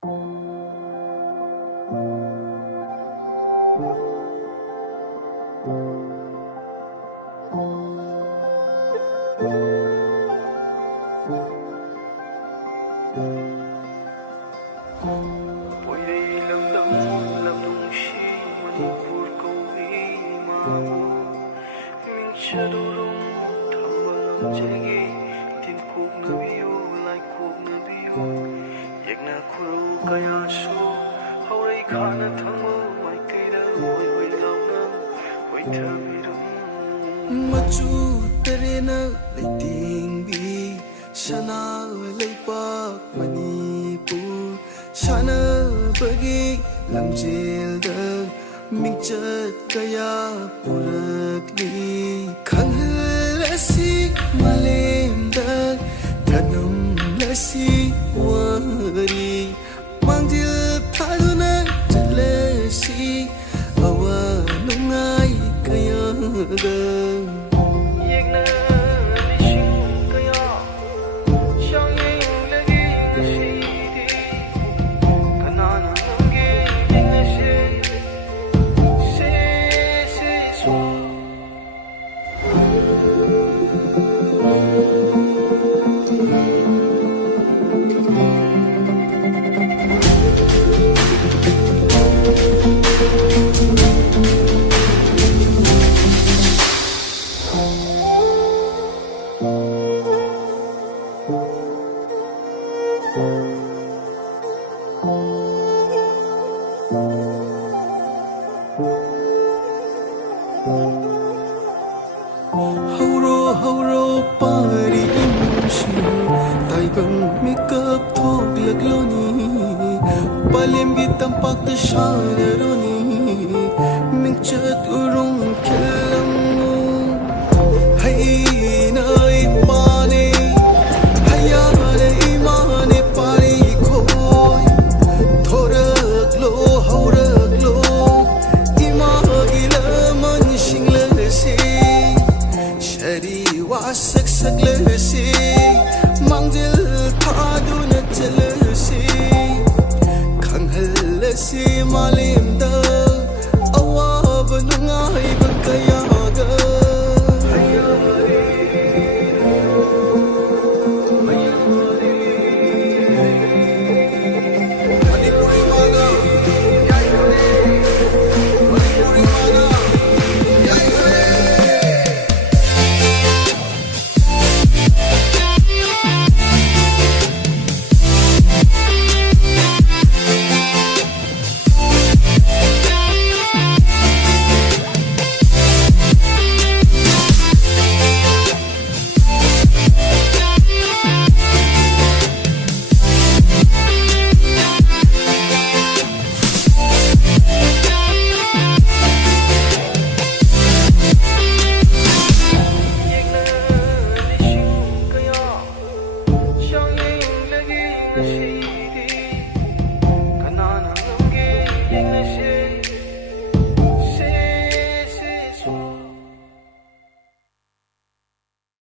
Pwede lang nungshi manipur ko imamu minchadurong thamang jegi tin kuk na biyu lai kuk na biyu yak na kuru kaya so haurai khana thamu mai kaida hoi hoi launa hoi thabirum machu terena leiting bi sana leipak manipur sana bagi lamjelda mingchat kaya purakli khanghal asi malemda tanam lasi wari mangjil thaduna chalasi awa nungai kaya ga Hauro pari imshi taibang makeup thok lagloni palem gi tampak ta shanaroni mingchat urung kelamu hai nai pane haya ne imane pari khoi thorak lo haurak lo imagila man shingla se shari wasak saglasi mangjil thaduna chalasi khanghallasi malimda awab nungai bakayaga she